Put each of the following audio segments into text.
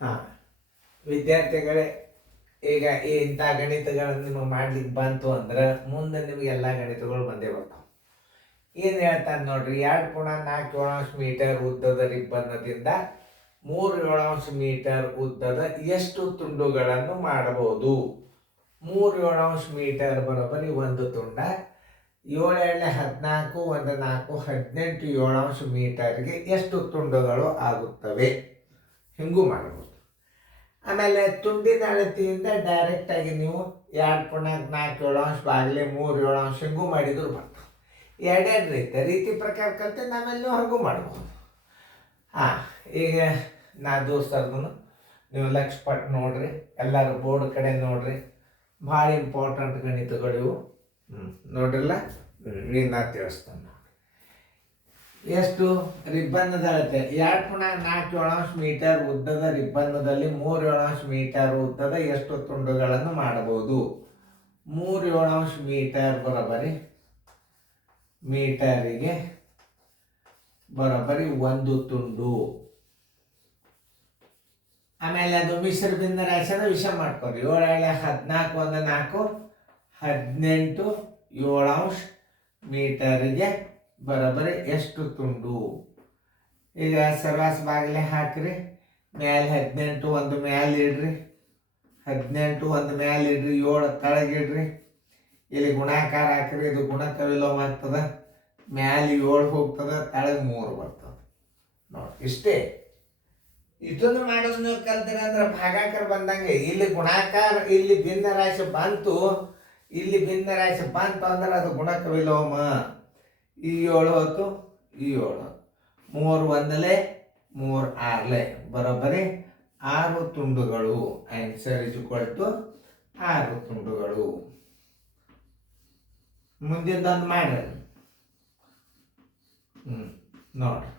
ಹಾಂ, ವಿದ್ಯಾರ್ಥಿಗಳೇ, ಈಗ ಇಂಥ ಗಣಿತಗಳನ್ನು ನಿಮಗೆ ಮಾಡ್ಲಿಕ್ಕೆ ಬಂತು ಅಂದ್ರೆ ಮುಂದೆ ನಿಮಗೆ ಎಲ್ಲ ಗಣಿತಗಳು ಬಂದೇ ಬರ್ತಾವೆ. ಏನು ಹೇಳ್ತಾನೆ ನೋಡ್ರಿ, 2.4 ಮೀಟರ್ ಉದ್ದದ ರಿಬ್ಬನ್ನದಿಂದ 3 ಮೀಟರ್ ಉದ್ದದ ಎಷ್ಟು ತುಂಡುಗಳನ್ನು ಮಾಡಬಹುದು? 3 ಮೀಟರ್ ಬರೋಬ್ಬರಿ ಒಂದು ತುಂಡ. 7 14 1 4 18 ಮೀಟರ್ಗೆ ಎಷ್ಟು ತುಂಡುಗಳು ಆಗುತ್ತವೆ? ಹಿಂಗೂ ಮಾಡಬಹುದು. ಆಮೇಲೆ ತುಂಡಿನ ಅಳತೆಯಿಂದ ಡೈರೆಕ್ಟಾಗಿ ನೀವು 2.4 ಬಾಗಿಲೆ 3 ಹಿಂಗೂ ಮಾಡಿದ್ರು ಬರ್ತದೆ. ಎರಡೆರಡು ರೀತಿ ಪ್ರಕಾರ ಕಲಿತೆ ನಾವೆಲ್ಲ ನೀವು ಹಾಗೂ ಮಾಡ್ಬೋದು. ಹಾಂ, ಈಗ ನಾ ದೋಸ್ತರ್ದು ನೀವು ಲಕ್ಷಪಟ್ಟು ನೋಡ್ರಿ, ಎಲ್ಲರೂ ಬೋರ್ಡ್ ಕಡೆ ನೋಡ್ರಿ, ಭಾಳ ಇಂಪಾರ್ಟೆಂಟ್ ಗಣಿತಗಳಿವು. ನೋಡ್ರಿಲ್ಲ, ನಾ ತಿಳಿಸ್ತಾನೆ. ಎಷ್ಟು ರಿಬ್ಬನ್ನದ ಅಳತೆ? 2.4 ಮೀಟರ್ ಉದ್ದದ ರಿಬ್ಬನ್ನದಲ್ಲಿ 3 ಮೀಟರ್ ಉದ್ದದ ಎಷ್ಟು ತುಂಡುಗಳನ್ನು ಮಾಡಬಹುದು? 3 ಮೀಟರ್ ಬರೋಬ್ಬರಿ ಮೀಟರಿಗೆ ಬರೋಬ್ಬರಿ ಒಂದು ತುಂಡು. ಆಮೇಲೆ ಅದು ಮಿಶ್ರ ಭಿನ್ನ ರಾಶಿಯನ್ನು ವಿಷಯ ಮಾಡ್ಕೊರಿ. 7 14 1 4 18 7 ಮೀಟರಿಗೆ ಬರೋಬ್ಬರಿ ಎಷ್ಟು ತುಂಡು? ಈಗ ಸರ್ವಾಸ ಬಾಗಿಲೆ ಹಾಕ್ರಿ, ಮ್ಯಾಲೆ 18 ಒಂದು ಮ್ಯಾಲೆ ಇಡ್ರಿ, 18 ಒಂದು ಮ್ಯಾಲೆ ಇಡ್ರಿ, 7 ತಳಗಿಡ್ರಿ, ಇಲ್ಲಿ ಗುಣಾಕಾರ ಹಾಕ್ರಿ, ಇದು ಗುಣಕ ವಿಲೋಮ ಆಗ್ತದ, ಮ್ಯಾಲೆ 7 ಹೋಗ್ತದ, ತಳಗೆ 3 ಬರ್ತದೆ. ನೋಡಿ, ಇಷ್ಟೇ. ಇದನ್ನು ಮಾಡೋದು ನೀವು ಕಲ್ತೀರ ಅಂದ್ರೆ ಭಾಗಾಕಾರ ಬಂದಂಗೆ. ಇಲ್ಲಿ ಗುಣಾಕಾರ, ಇಲ್ಲಿ ಭಿನ್ನ ರಾಶಿ ಬಂತು, ಇಲ್ಲಿ ಭಿನ್ನ ರಾಶಿ ಬಂತು ಅಂದ್ರೆ ಅದು ಗುಣಕ ವಿಲೋಮ. ಈ 7 ಹೊತ್ತು, ಈ 7 3 1 3 6 ಬರೋಬ್ಬರಿ 6 ತುಂಡುಗಳು. ಆನ್ಸರ್ ಇಸ್ ಈಕ್ವಲ್ ಟು 6 ತುಂಡುಗಳು. ಮುಂದಿದ್ದೊಂದು ಮಾಡ್ರಿ. ನೋಡ್ರಿ,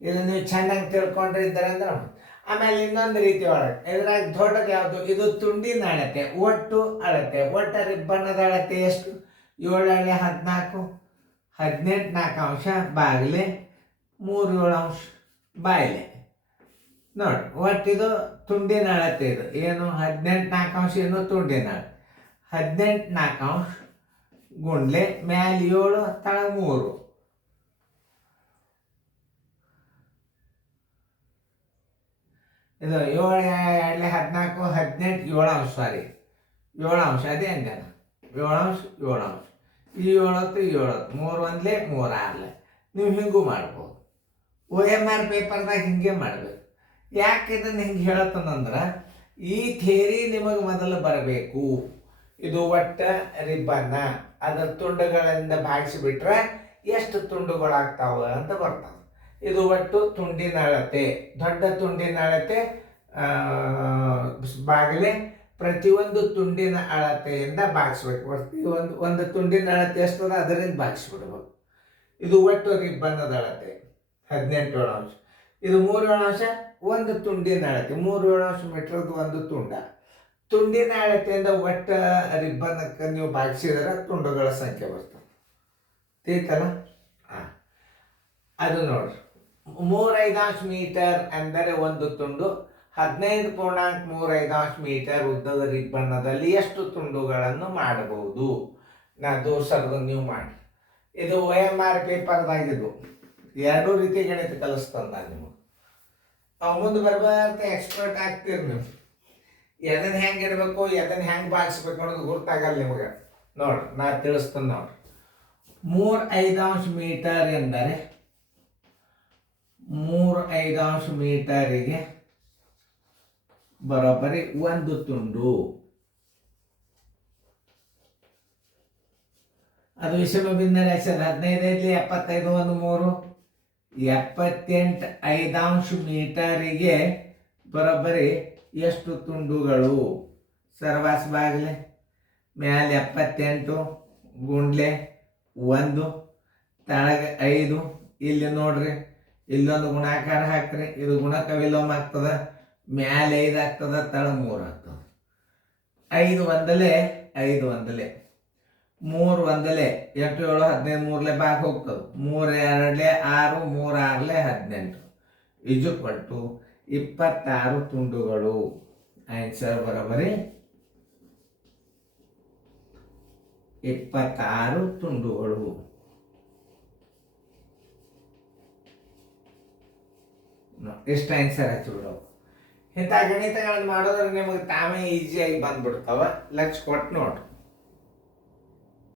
ಇದು ನೀವು ಚೆನ್ನಾಗಿ ತಿಳ್ಕೊಂಡಿದ್ದಾರೆ ಅಂದ್ರೆ. ಆಮೇಲೆ ಇನ್ನೊಂದು ರೀತಿ ಒಳಗೆ ಇದ್ರಾಗ ದೊಡ್ಡದು ಯಾವುದು? ಇದು ತುಂಡಿನ ಅಳತೆ, ಒಟ್ಟು ಅಳತೆ. ಒಟ್ಟ ರಿಬ್ಬನ್ನದ ಅಳತೆ ಎಷ್ಟು? 7 14 18 4 ಬಾಗಿಲೆ 3 7 ಬಾಯಿಲೆ. ನೋಡಿ, ಒಟ್ಟಿದು ತುಂಡಿನ ಅಳತೆ. ಇದು ಏನು? 18 4 ಏನು ತುಂಡಿನ ಅಳತೆ. 18 4 ಗುಂಡ್ಲೆ ಮ್ಯಾಲೆ 7 ತಳ 3. ಇದು 7 14 18 7 ಸಾರಿ 7 ಅದೇ ಅಂಜನ 7 ಈ 7 ಈ 7 3 1 3 6 ನೀವು ಹಿಂಗೂ ಮಾಡ್ಬೋದು. OMR ಪೇಪರ್ದಾಗ ಹಿಂಗೆ ಮಾಡಬೇಕು. ಯಾಕೆ ಇದನ್ನು ಹಿಂಗೆ ಹೇಳತ್ತಂದ್ರೆ, ಈ ಥಿಯರಿ ನಿಮಗೆ ಮೊದಲು ಬರಬೇಕು. ಇದು ಒಟ್ಟ ರಿಬ್ಬನ್ನ ಅದರ ತುಂಡುಗಳಿಂದ ಭಾಗಿಸಿಬಿಟ್ರೆ ಎಷ್ಟು ತುಂಡುಗಳಾಗ್ತಾವ ಅಂತ ಬರ್ತದೆ. ಇದು ಒಟ್ಟು ತುಂಡಿನ ಅಳತೆ, ದೊಡ್ಡ ತುಂಡಿನ ಅಳತೆ ಬಾಗಿಲೆ ಪ್ರತಿಯೊಂದು ತುಂಡಿನ ಅಳತೆಯಿಂದ ಭಾಗಿಸ್ಬೇಕು. ಒಂದು ತುಂಡಿನ ಅಳತೆ ಎಷ್ಟದ ಅದರಿಂದ ಭಾಗಿಸ್ಬಿಡ್ಬೇಕು. ಇದು ಒಟ್ಟು ರಿಬ್ಬನ್ನದ ಅಳತೆ 18 7 ಇದು 3 ಒಂದು ತುಂಡಿನ ಅಳತೆ. 3 ಮೀಟರ್ದು ಒಂದು ತುಂಡ. ತುಂಡಿನ ಅಳತೆಯಿಂದ ಒಟ್ಟ ರಿಬ್ಬನ್ನಕ್ಕೆ ನೀವು ಭಾಗಿಸಿದ್ರೆ ತುಂಡುಗಳ ಸಂಖ್ಯೆ ಬರ್ತದೆ. ತಿಳಿತಲ್ಲ? ಅದು ನೋಡ್ರಿ, 3/5 ಮೀಟರ್ ಅಂದರೆ ಒಂದು ತುಂಡು. 15.35 ಮೀಟರ್ ಉದ್ದದ ರಿಬ್ಬನ್ನದಲ್ಲಿ ಎಷ್ಟು ತುಂಡುಗಳನ್ನು ಮಾಡಬಹುದು? ನಾ ದೋಸರ್ದು ನೀವು ಮಾಡಿ. ಇದು OMR ಪೇಪರ್ದಾಗಿದ್ದು. 2 ರೀತಿ ಗಣಿತ ಕಲಿಸ್ತಾನೆ ನಾನು ನಿಮಗೆ. ಅವು ಮುಂದೆ ಬರ್ಬಾರ್ದು ಎಕ್ಸ್ಪರ್ಟ್ ಆಗ್ತೀರಿ ನೀವು. ಎದನ್ನು ಹೆಂಗೆ ಇಡಬೇಕು, ಎದನ್ನು ಹೆಂಗೆ ಭಾಗಿಸ್ಬೇಕು ಅನ್ನೋದು ಗೊತ್ತಾಗಲ್ಲ ನಿಮಗೆ. ನೋಡ್ರಿ, ನಾ ತಿಳಿಸ್ತೇನೆ ನೋಡ್ರಿ. 3/5 ಮೀಟರ್ ಎಂದರೆ 3/5 ಮೀಟರಿಗೆ ಬರೋಬ್ಬರಿ ಒಂದು ತುಂಡು. ಅದು ವಿಷಮ ಭಿನ್ನ ರಾಶಿ. 15 75 1 3 78/5 ಮೀಟರಿಗೆ ಬರೋಬ್ಬರಿ ಎಷ್ಟು ತುಂಡುಗಳು? ಸರ್ವಾಸ ಬಾಗಿಲೆ ಮ್ಯಾಲೆ 78 ಗುಂಡ್ಲೆ 1 ತಳಗೆ 5. ಇಲ್ಲಿ ನೋಡ್ರಿ, ಇಲ್ಲೊಂದು ಗುಣಾಕಾರ ಹಾಕ್ರಿ, ಇದು ಗುಣಕ ವಿಲೋಮ ಆಗ್ತದ, ಮ್ಯಾಲೆ 5 ಆಗ್ತದ, ತಳ 3 ಆಗ್ತದ. 5 1 5 1 3 1 8 7 15 3 ಬಾಗಿ ಹೋಗ್ತದೆ. 3 2 6 3 6 18 ಈಜುಕೊಟ್ಟು 26 ತುಂಡುಗಳು. ಆನ್ಸರ್ ಬರೋಬರಿ 26 ತುಂಡುಗಳು. ಎಷ್ಟು ಆನ್ಸರ್ ಹಚ್ಚಿ ಬಿಡವು. ಇಂಥ ಗಣಿತಗಳನ್ನು ಮಾಡೋದ್ರೆ ನಿಮಗೆ ತಾವೇ ಈಸಿಯಾಗಿ ಬಂದ್ಬಿಡ್ತಾವ. ಲಕ್ಷ ಕೊಟ್ಟು ನೋಡ್ರಿ.